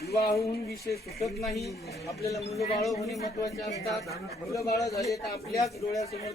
विवाह होऊन विषय सुटत नाही. आपल्याला मुलं बाळ होणे महत्वाचे असतात. मुलं बाळ झाले तर आपल्याच डोळ्यासमोर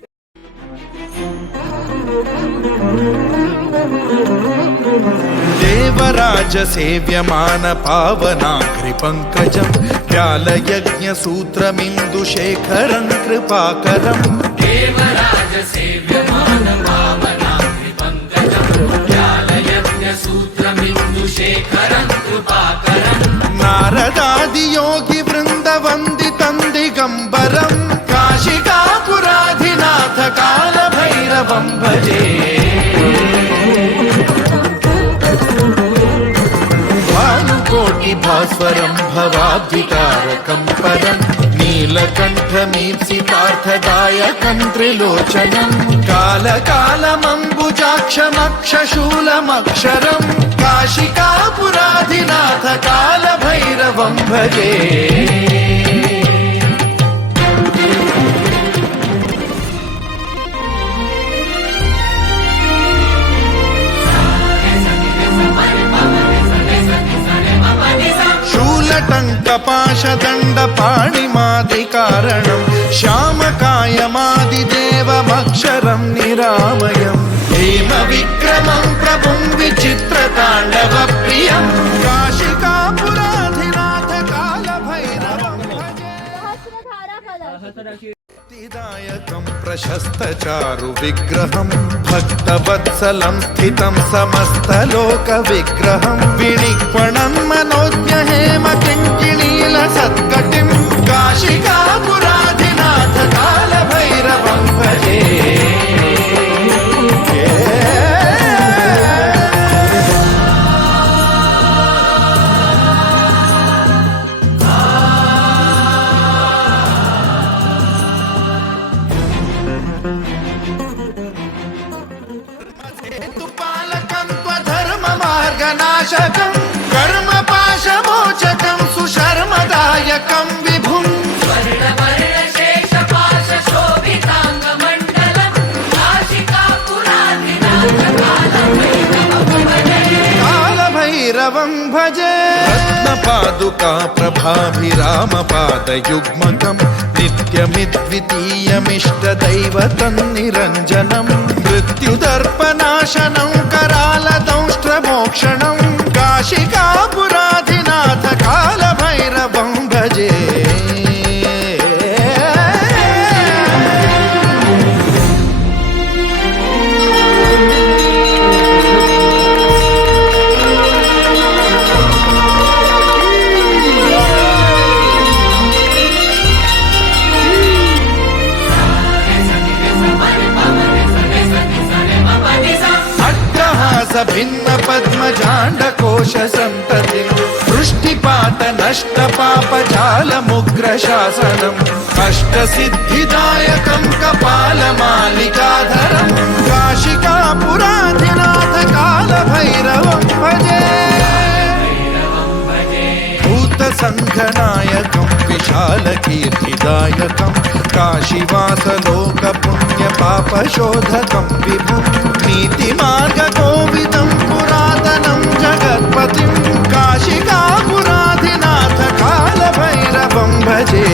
देवराज सेव्यमान पावनाघ्रि पंकजं व्यालयज्ञ सूत्रमिन्दुशेखरं कृपाकरं. देवराज सेव्यमान पावनाघ्रि पंकजं व्यालयज्ञ सूत्रमिन्दुशेखरं कृपाकरं. नारदादि योगी वृन्द वन्दितं दिगम्बरं काशिकापुराधिनाथ कालभैरवं भजे. भास्वरं भवाब्धिकारकं परं नीलकण्ठमीप्सितार्थदायकं त्रिलोचनं कालकालमम्बुजाक्षमक्षशूलमक्षरं काशिकापुराधिनाथ कालभैरवं भजे. शूलटङ्कपाशदण्डपाणिमादिकारणं श्यामकायमादिदेवमक्षरं निरामयं हेमविक्रमं प्रभुं विचित्रताण्डवप्रियं काशिकापुराधिनाथ कालभैरवं भजे. दायकं प्रशस्तचारु विग्रहं भक्तवत्सलं स्थितं समस्तलोकविग्रहं विनिक्वणं मनोज्ञ हेम किङ्किणील सत्कटिं काशिकापुराधिनाथ कालभैरवं भजे. धर्ममार्गनाशकं कर्मपाशमोचकं सुशर्मदायकं विभुं स्वर्णवर्णशेषपाशशोभिताङ्गमण्डलं काशिकापुराधिनाथ कालभैरवं भजे. रत्नपादुका प्रभाभिरामपादयुग्मकं नित्यमिद्वितीयमिष्टदैवतं निरञ्जनं मृत्युदर्पनाशनं करालदंष्ट्रमोक्षणं काशिकापुराधिनाथ कालभैरवं भजे. भिन्न पद्मजाण्डकोश सन्ततिं वृष्टिपात नष्ट पापजालमुग्रशासनम् अष्टसिद्धिदायकं कपालमालिकाधरं काशिकापुराधिनाथ कालभैरवं भजे. भूतसङ्घनायकं विशालकीर्तिदायकं काशीवासलोकपुण्यपापशोधकं विभुं नीतिमार्गकोविदं पुरातनं जगत्पतिं काशिकापुराधिनाथ कालभैरवं भजे.